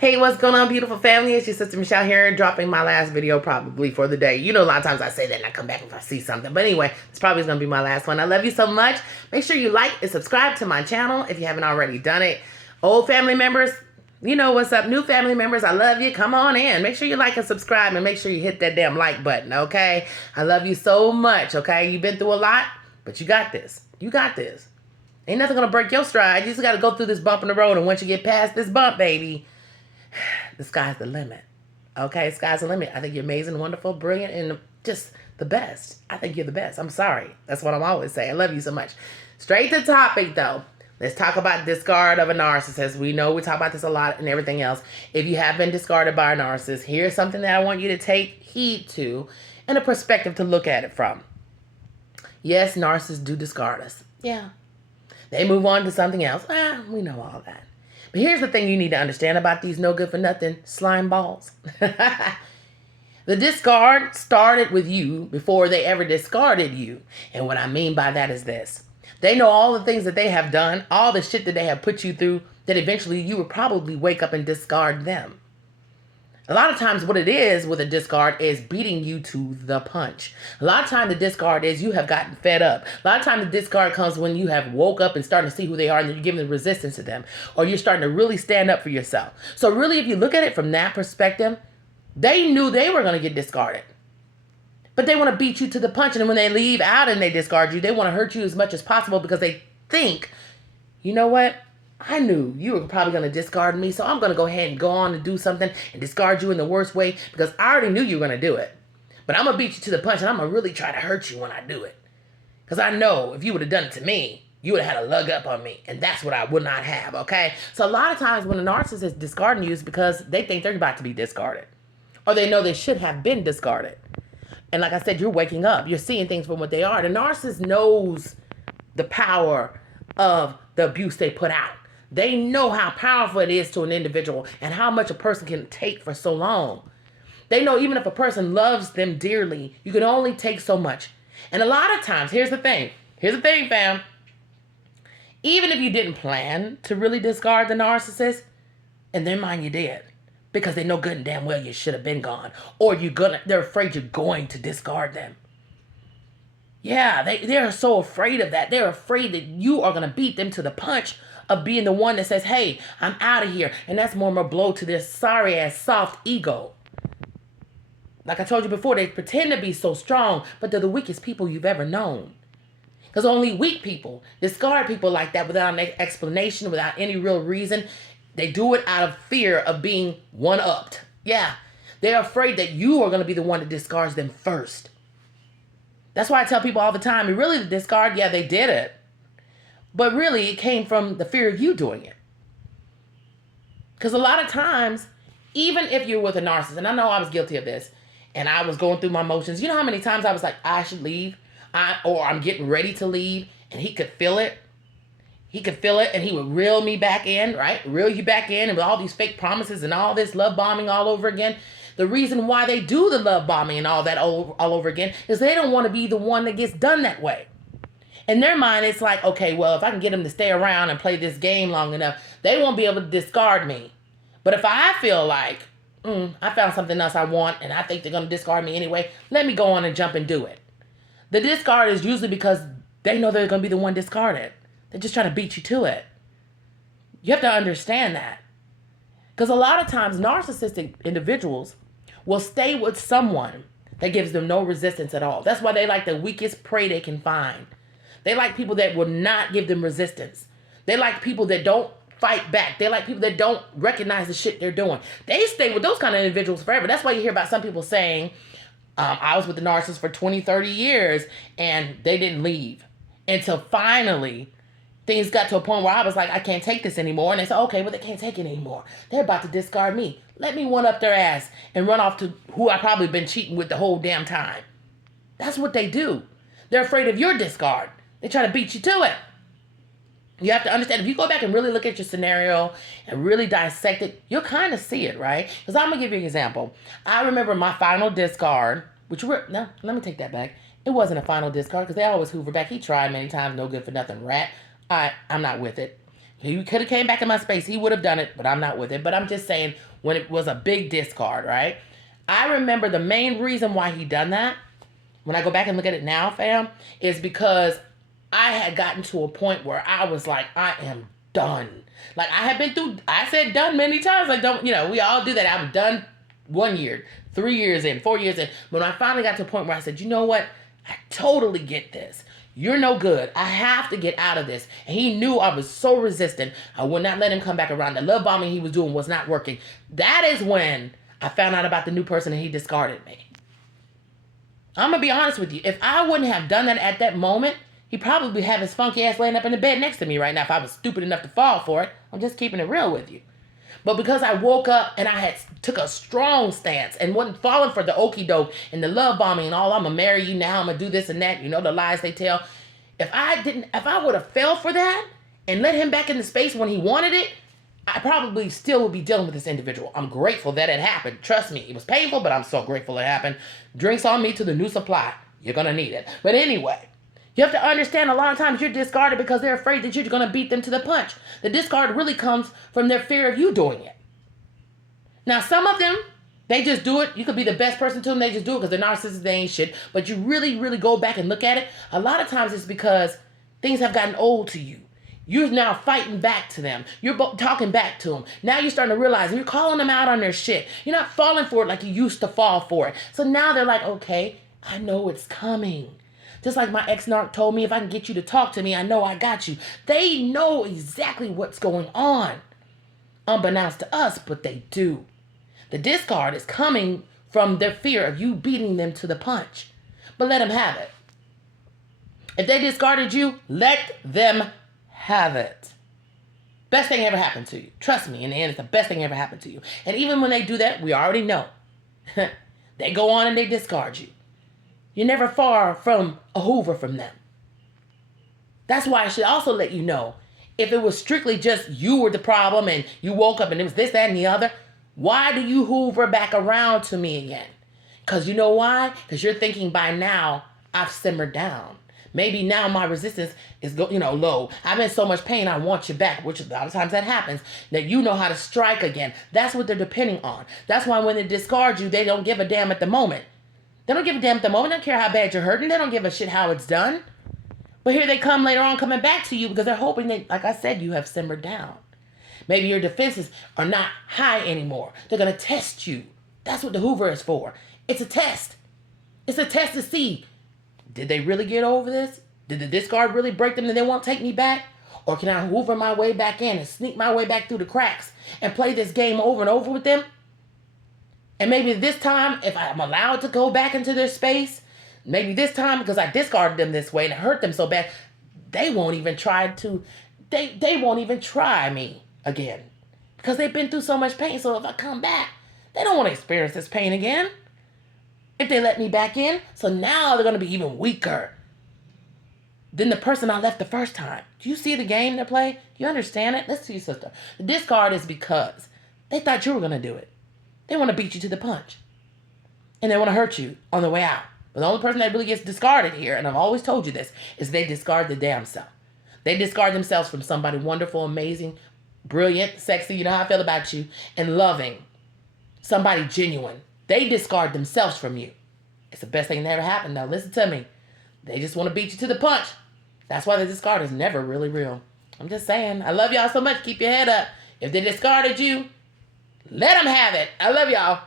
Hey, what's going on, beautiful family? It's your sister Michelle here, dropping my last video probably for the day. You know, a lot of times I say that and I come back if I see something. But anyway, it's probably going to be my last one. I love you so much. Make sure you like and subscribe to my channel if you haven't already done it. Old family members, you know what's up. New family members, I love you. Come on in. Make sure you like and subscribe and make sure you hit that damn like button, okay? I love you so much, okay? You've been through a lot, but you got this. You got this. Ain't nothing going to break your stride. You just got to go through this bump in the road. And once you get past this bump, baby, the sky's the limit. Okay, sky's the limit. I think you're amazing, wonderful, brilliant, and just the best. I think you're the best. I'm sorry. That's what I'm always saying. I love you so much. Straight to topic, though. Let's talk about discard of a narcissist. We know we talk about this a lot and everything else. If you have been discarded by a narcissist, here's something that I want you to take heed to and a perspective to look at it from. Yes, narcissists do discard us. Yeah. They move on to something else. We know all that. But here's the thing you need to understand about these no good for nothing slime balls. The discard started with you before they ever discarded you. And what I mean by that is this. They know all the things that they have done, all the shit that they have put you through, that eventually you will probably wake up and discard them. A lot of times what it is with a discard is beating you to the punch. A lot of time the discard is you have gotten fed up. A lot of time the discard comes when you have woke up and starting to see who they are and you're giving resistance to them. Or you're starting to really stand up for yourself. So really, if you look at it from that perspective, they knew they were going to get discarded. But they want to beat you to the punch. And when they leave out and they discard you, they want to hurt you as much as possible because they think, you know what? I knew you were probably going to discard me, so I'm going to go ahead and go on and do something and discard you in the worst way because I already knew you were going to do it. But I'm going to beat you to the punch, and I'm going to really try to hurt you when I do it. Because I know if you would have done it to me, you would have had a lug up on me, and that's what I would not have, okay? So a lot of times when a narcissist is discarding you is because they think they're about to be discarded. Or they know they should have been discarded. And like I said, you're waking up. You're seeing things from what they are. The narcissist knows the power of the abuse they put out. They know how powerful it is to an individual and how much a person can take for so long. They know even if a person loves them dearly, you can only take so much. And a lot of times, here's the thing. Here's the thing, fam. Even if you didn't plan to really discard the narcissist, in their mind you did. Because they know good and damn well you should have been gone. Or they're afraid you're going to discard them. Yeah, they're so afraid of that. They're afraid that you are going to beat them to the punch of being the one that says, hey, I'm out of here. And that's more of a blow to their sorry-ass soft ego. Like I told you before, they pretend to be so strong, but they're the weakest people you've ever known. Because only weak people discard people like that without an explanation, without any real reason. They do it out of fear of being one-upped. Yeah, they're afraid that you are going to be the one that discards them first. That's why I tell people all the time, and really the discard, yeah, they did it. But really, it came from the fear of you doing it. Because a lot of times, even if you're with a narcissist, and I know I was guilty of this, and I was going through my emotions. You know how many times I was like, I should leave, or I'm getting ready to leave, and he could feel it. He could feel it, and he would reel me back in, right? Reel you back in, and with all these fake promises and all this love bombing all over again. The reason why they do the love bombing and all that all over again is they don't want to be the one that gets done that way. In their mind, it's like, okay, well, if I can get them to stay around and play this game long enough, they won't be able to discard me. But if I feel like, I found something else I want, and I think they're going to discard me anyway, let me go on and jump and do it. The discard is usually because they know they're going to be the one discarded. They're just trying to beat you to it. You have to understand that. Because a lot of times, narcissistic individuals will stay with someone that gives them no resistance at all. That's why they like the weakest prey they can find. They like people that will not give them resistance. They like people that don't fight back. They like people that don't recognize the shit they're doing. They stay with those kind of individuals forever. That's why you hear about some people saying, I was with the narcissist for 20, 30 years, and they didn't leave. Until finally, things got to a point where I was like, I can't take this anymore. And they said, okay, well, they can't take it anymore. They're about to discard me. Let me one up their ass and run off to who I probably been cheating with the whole damn time. That's what they do. They're afraid of your discard. They try to beat you to it. You have to understand, if you go back and really look at your scenario and really dissect it, you'll kind of see it, right? Because I'm going to give you an example. I remember my final discard, no, let me take that back. It wasn't a final discard because they always hoover back. He tried many times, no good for nothing, rat. I'm not with it. He could have came back in my space. He would have done it, but I'm not with it. But I'm just saying, when it was a big discard, right? I remember the main reason why he done that, when I go back and look at it now, fam, is because I had gotten to a point where I was like, I am done. Like, I had been through, I said done many times. Like, don't, we all do that. I'm done 1 year, 3 years in, 4 years in. But when I finally got to a point where I said, you know what? I totally get this. You're no good. I have to get out of this. And he knew I was so resistant. I would not let him come back around. The love bombing he was doing was not working. That is when I found out about the new person and he discarded me. I'm going to be honest with you. If I wouldn't have done that at that moment, he'd probably have his funky ass laying up in the bed next to me right now if I was stupid enough to fall for it. I'm just keeping it real with you. But because I woke up and I took a strong stance and wasn't falling for the okie doke and the love bombing and all, I'm going to marry you now, I'm going to do this and that, the lies they tell. If I would have fell for that and let him back in the space when he wanted it, I probably still would be dealing with this individual. I'm grateful that it happened. Trust me, it was painful, but I'm so grateful it happened. Drinks on me to the new supply. You're going to need it. But anyway, you have to understand a lot of times you're discarded because they're afraid that you're going to beat them to the punch. The discard really comes from their fear of you doing it. Now, some of them, they just do it. You could be the best person to them. They just do it because they're narcissists. They ain't shit. But you really, really go back and look at it. A lot of times it's because things have gotten old to you. You're now fighting back to them. You're talking back to them. Now you're starting to realize, and you're calling them out on their shit. You're not falling for it like you used to fall for it. So now they're like, okay, I know it's coming. Just like my ex-narc told me, if I can get you to talk to me, I know I got you. They know exactly what's going on. Unbeknownst to us, but they do. The discard is coming from their fear of you beating them to the punch. But let them have it. If they discarded you, let them have it. Best thing ever happened to you. Trust me, in the end, it's the best thing ever happened to you. And even when they do that, we already know. They go on and they discard you. You're never far from a hoover from them. That's why I should also let you know, if it was strictly just you were the problem and you woke up and it was this, that, and the other, why do you hoover back around to me again? Because you know why? Because you're thinking by now, I've simmered down. Maybe now my resistance is low. I'm in so much pain, I want you back, which a lot of times that happens, that you know how to strike again. That's what they're depending on. That's why when they discard you, they don't give a damn at the moment. They don't give a damn at the moment. They don't care how bad you're hurting. They don't give a shit how it's done. But here they come later on coming back to you because they're hoping that, like I said, you have simmered down. Maybe your defenses are not high anymore. They're going to test you. That's what the hoover is for. It's a test. It's a test to see, did they really get over this? Did the discard really break them and they won't take me back? Or can I hoover my way back in and sneak my way back through the cracks and play this game over and over with them? And maybe this time, if I'm allowed to go back into their space, maybe this time, because I discarded them this way and it hurt them so bad, they won't even try me again. Because they've been through so much pain. So if I come back, they don't want to experience this pain again. If they let me back in, so now they're going to be even weaker than the person I left the first time. Do you see the game they play? Do you understand it? Listen to your sister. The discard is because they thought you were going to do it. They want to beat you to the punch. And they want to hurt you on the way out. But the only person that really gets discarded here, and I've always told you this, is they discard the damn self. They discard themselves from somebody wonderful, amazing, brilliant, sexy, you know how I feel about you, and loving. Somebody genuine. They discard themselves from you. It's the best thing that ever happened. Now listen to me. They just want to beat you to the punch. That's why the discard is never really real. I'm just saying. I love y'all so much. Keep your head up. If they discarded you, let them have it. I love y'all.